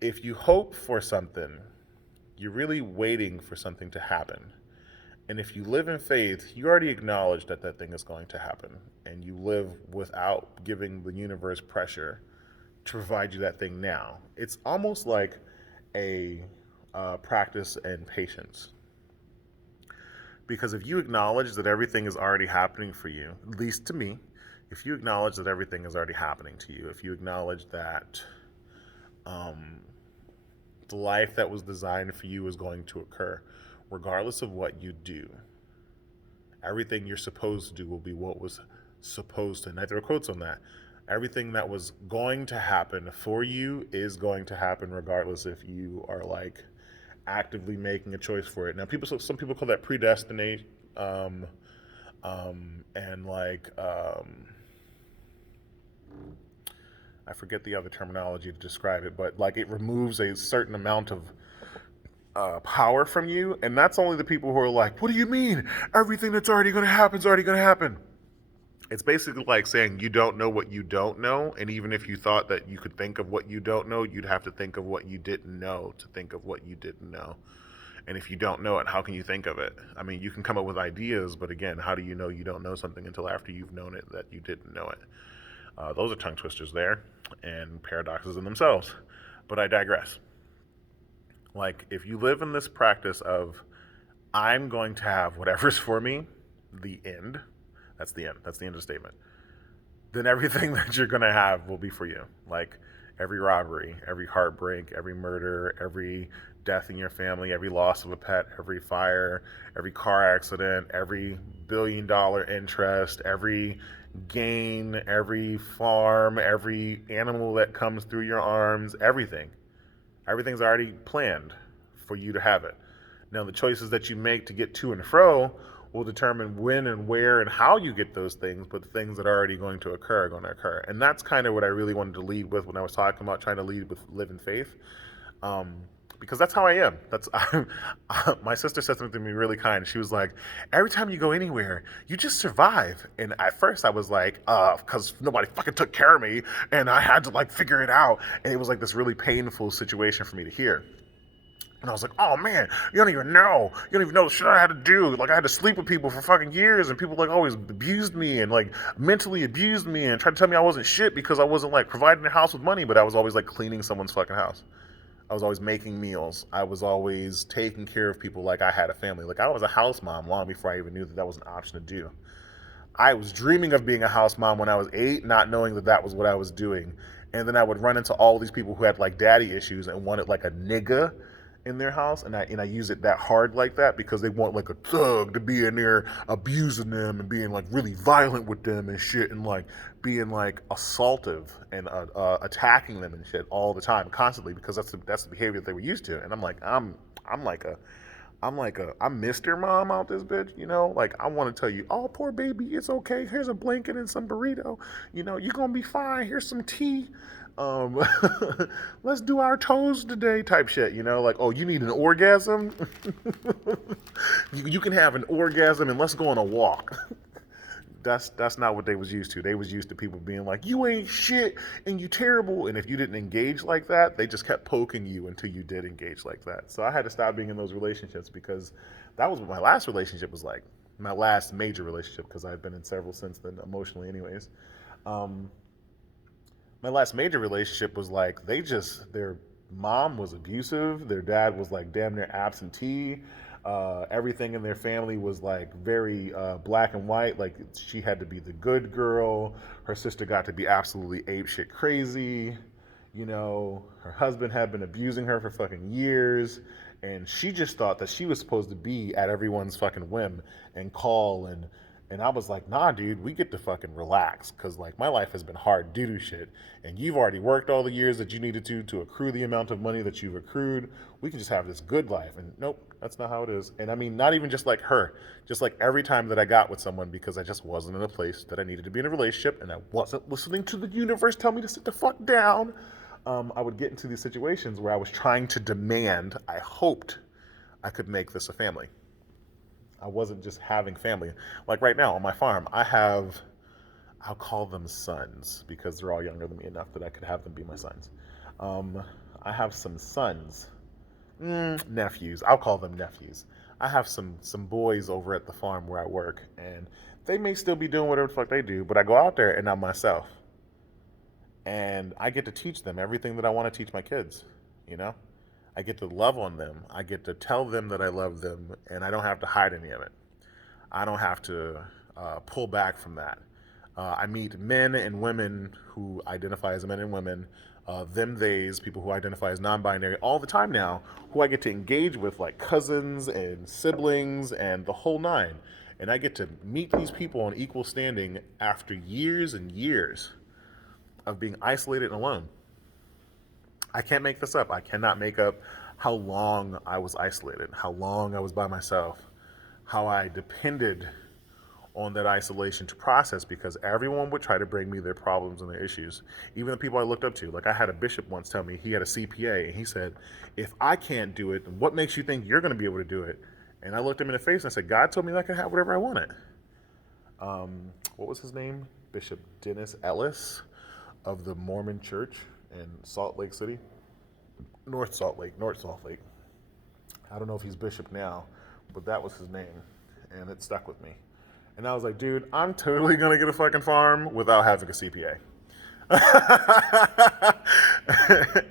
if you hope for something, you're really waiting for something to happen. And if you live in faith, you already acknowledge that that thing is going to happen. And you live without giving the universe pressure to provide you that thing now. It's almost like a practice in patience. Because if you acknowledge that everything is already happening for you, at least to me, if you acknowledge that everything is already happening to you, if you acknowledge that um, the life that was designed for you is going to occur, regardless of what you do, everything you're supposed to do will be what was supposed to. And I throw quotes on that. Everything that was going to happen for you is going to happen regardless if you are like actively making a choice for it. Now, some people call that predestination, and like I forget the other terminology to describe it, but like it removes a certain amount of power from you, and that's only the people who are like, "What do you mean? Everything that's already going to happen is already going to happen." It's basically like saying you don't know what you don't know, and even if you thought that you could think of what you don't know, you'd have to think of what you didn't know to think of what you didn't know. And if you don't know it, how can you think of it? I mean, you can come up with ideas, but again, how do you know you don't know something until after you've known it that you didn't know it? Those are tongue twisters there and paradoxes in themselves. But I digress. Like, if you live in this practice of, I'm going to have whatever's for me, the end, that's the end. That's the end of the statement. Then everything that you're going to have will be for you. Like every robbery, every heartbreak, every murder, every death in your family, every loss of a pet, every fire, every car accident, every $1 billion interest, every gain, every farm, every animal that comes through your arms, everything. Everything's already planned for you to have it. Now, the choices that you make to get to and fro will determine when and where and how you get those things, but the things that are already going to occur are going to occur. And that's kind of what I really wanted to lead with when I was talking about trying to lead with live in faith. Because that's how I am. My sister said something to me really kind. She was like, every time you go anywhere, you just survive. And at first I was like, because nobody fucking took care of me and I had to like figure it out. And it was like this really painful situation for me to hear. And I was like, oh man, you don't even know. You don't even know the shit I had to do. Like I had to sleep with people for fucking years and people like always abused me and like mentally abused me and tried to tell me I wasn't shit because I wasn't like providing the house with money, but I was always like cleaning someone's fucking house. I was always making meals. I was always taking care of people like I had a family. Like I was a house mom long before I even knew that that was an option to do. I was dreaming of being a house mom when I was 8, not knowing that that was what I was doing. And then I would run into all these people who had like daddy issues and wanted like a nigga in their house, and I use it that hard like that because they want like a thug to be in there abusing them and being like really violent with them and shit and like being like assaultive and attacking them and shit all the time constantly because that's the behavior that they were used to. And I'm Mr. Mom out this bitch, you know? Like, I want to tell you, oh, poor baby, it's okay. Here's a blanket and some burrito. You know, you're going to be fine. Here's some tea. Um, let's do our toes today type shit, you know? Like, oh, you need an orgasm? You can have an orgasm and let's go on a walk. That's not what they was used to. They was used to people being like, you ain't shit and you terrible. And if you didn't engage like that, they just kept poking you until you did engage like that. So I had to stop being in those relationships because that was what my last relationship was like. My last major relationship, because I've been in several since then, emotionally anyways. Um, my last major relationship was like, their mom was abusive. Their dad was like damn near absentee. Everything in their family was like very black and white. Like she had to be the good girl. Her sister got to be absolutely ape shit crazy. You know, her husband had been abusing her for fucking years. And she just thought that she was supposed to be at everyone's fucking whim and call and I was like, nah, dude, we get to fucking relax. Cause like my life has been hard doo doo shit. And you've already worked all the years that you needed to accrue the amount of money that you've accrued. We can just have this good life. And nope, that's not how it is. And I mean, not even just like her, just like every time that I got with someone because I just wasn't in a place that I needed to be in a relationship and I wasn't listening to the universe tell me to sit the fuck down. I would get into these situations where I was trying to demand, I hoped I could make this a family. I wasn't just having family. Like right now on my farm, I have I'll call them sons because they're all younger than me enough that I could have them be my sons. Um, I have some sons, nephews. I'll call them nephews. I have some boys over at the farm where I work, and they may still be doing whatever the fuck they do, but I go out there and I'm myself, and I get to teach them everything that I want to teach my kids. You know, I get to love on them. I get to tell them that I love them, and I don't have to hide any of it. I don't have to pull back from that. I meet men and women who identify as men and women, them, theys, people who identify as non binary all the time now, who I get to engage with like cousins and siblings and the whole nine. And I get to meet these people on equal standing after years and years of being isolated and alone. I can't make this up. I cannot make up how long I was isolated, how long I was by myself, how I depended on that isolation to process because everyone would try to bring me their problems and their issues. Even the people I looked up to. Like I had a bishop once tell me he had a CPA and he said, if I can't do it, then what makes you think you're going to be able to do it? And I looked him in the face and I said, God told me that I could have whatever I wanted. What was his name? Bishop Dennis Ellis of the Mormon Church in Salt Lake City. North Salt Lake. I don't know if he's bishop now, but that was his name. And it stuck with me. And I was like, dude, I'm totally going to get a fucking farm without having a CPA.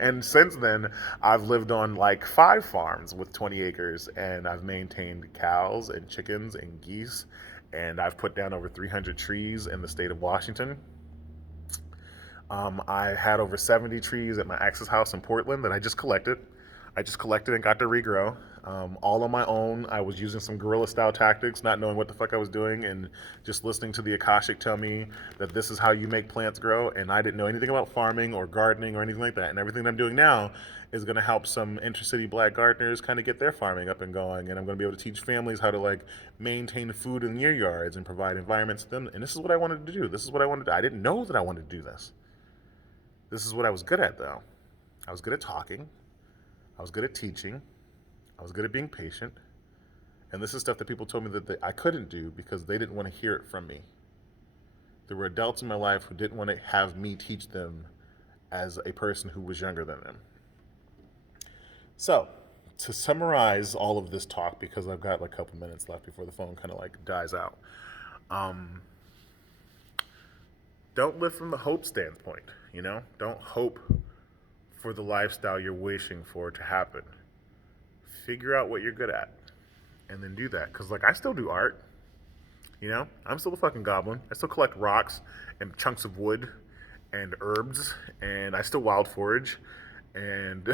And since then, I've lived on like 5 farms with 20 acres, and I've maintained cows and chickens and geese, and I've put down over 300 trees in the state of Washington. I had over 70 trees at my ex's house in Portland that I just collected. And got to regrow. All on my own. I was using some guerrilla style tactics, not knowing what the fuck I was doing, and just listening to the Akashic tell me that this is how you make plants grow. And I didn't know anything about farming or gardening or anything like that. And everything that I'm doing now is going to help some intercity black gardeners kind of get their farming up and going. And I'm going to be able to teach families how to like maintain food in their yards and provide environments for them. And this is what I wanted to do. This is what I wanted to do. I didn't know that I wanted to do this. This is what I was good at, though. I was good at talking. I was good at teaching. I was good at being patient. And this is stuff that people told me that I couldn't do because they didn't want to hear it from me. There were adults in my life who didn't want to have me teach them as a person who was younger than them. So, to summarize all of this talk, because I've got like a couple minutes left before the phone kind of like dies out. Don't live from the hope standpoint, you know? Don't hope for the lifestyle you're wishing for to happen. Figure out what you're good at and then do that. Because, like, I still do art, you know? I'm still a fucking goblin. I still collect rocks and chunks of wood and herbs, and I still wild forage, and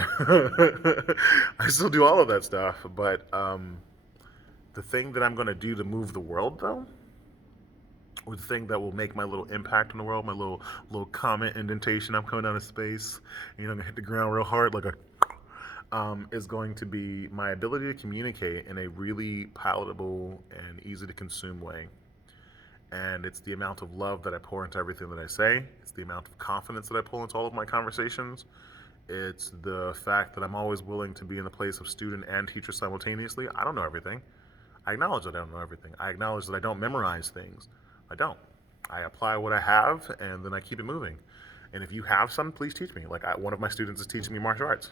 I still do all of that stuff. But the thing that I'm going to do to move the world, though, or the thing that will make my little impact in the world, my little comet indentation, I'm coming out of space, you know, I'm gonna hit the ground real hard like a is going to be my ability to communicate in a really palatable and easy to consume way. And it's the amount of love that I pour into everything that I say. It's the amount of confidence that I pull into all of my conversations. It's the fact that I'm always willing to be in the place of student and teacher simultaneously. I don't know everything. I acknowledge that I don't know everything. I acknowledge that I don't memorize things. I don't. I apply what I have, and then I keep it moving. And if you have some, please teach me. Like one of my students is teaching me martial arts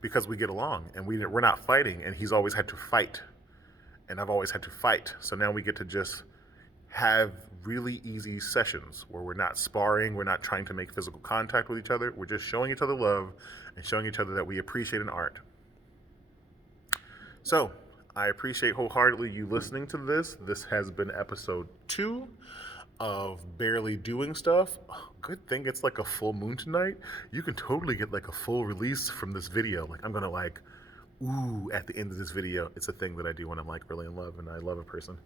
because we get along, and we're not fighting, and he's always had to fight, and I've always had to fight. So now we get to just have really easy sessions where we're not sparring, we're not trying to make physical contact with each other. We're just showing each other love and showing each other that we appreciate an art. So, I appreciate wholeheartedly you listening to this. This has been episode 2 of Bearli Doing Stuff. Oh, good thing it's like a full moon tonight. You can totally get like a full release from this video. Like I'm gonna like, ooh, at the end of this video. It's a thing that I do when I'm like really in love and I love a person.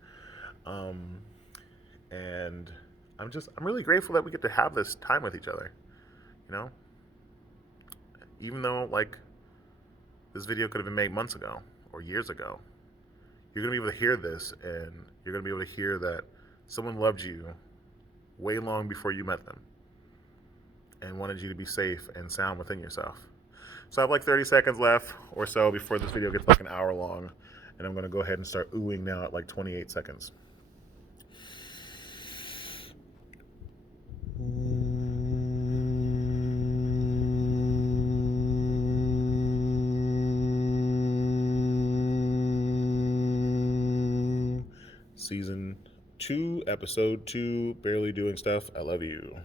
And I'm really grateful that we get to have this time with each other. You know? Even though like this video could have been made months ago or years ago. You're going to be able to hear this, and you're going to be able to hear that someone loved you way long before you met them and wanted you to be safe and sound within yourself. So I have like 30 seconds left or so before this video gets like an hour long, and I'm going to go ahead and start oohing now at like 28 seconds. Season 2, Episode 2, Barely Doing Stuff. I love you.